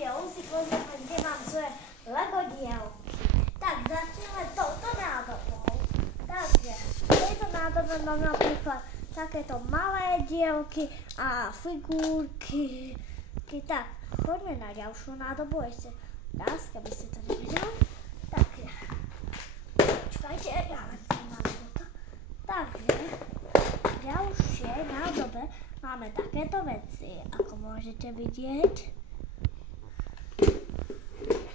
dielu si pozrieme, kde mám svoje Lego dielky. Tak začneme touto nádobou. Takže v tejto nádobe mám napríklad takéto malé dielky a figurky. Tak, poďme na ďalšiu nádobu ešte raz, keby ste to nevideli. Tak, počkajte, ja len som na toto. Takže v ďalšej nádobe máme takéto veci, ako môžete vidieť.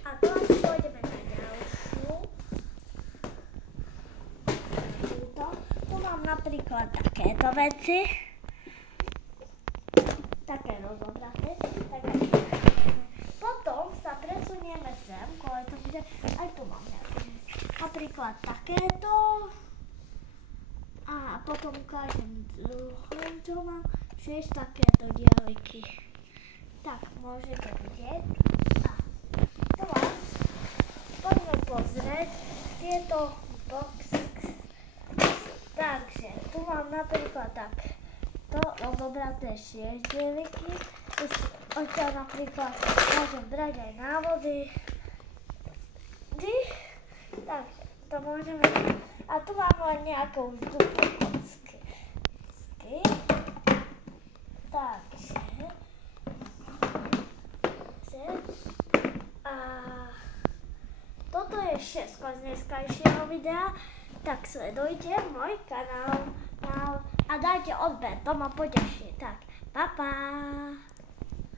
A teraz pôjdeme na ďalšiu. Tu mám napríklad takéto veci. Také rozobraté. Potom sa presunieme sem, aj tu mám nejaké. Napríklad takéto. A potom ukážem druhú, čo mám. Tiež takéto dielky. Tak, môžete vidieť. A teraz poďme pozrieť tieto boxy. Takže, tu mám napríklad takto rozobraté 6 dielky. Odtiaľ napríklad môžem brať aj návody. Takže, to môžeme... A tu mám len nejaké už kocky. Takže... A toto je všetko z dneskajšieho videa. Tak sledujte môj kanál a dajte odber, to ma poteší. Tak, pa pa!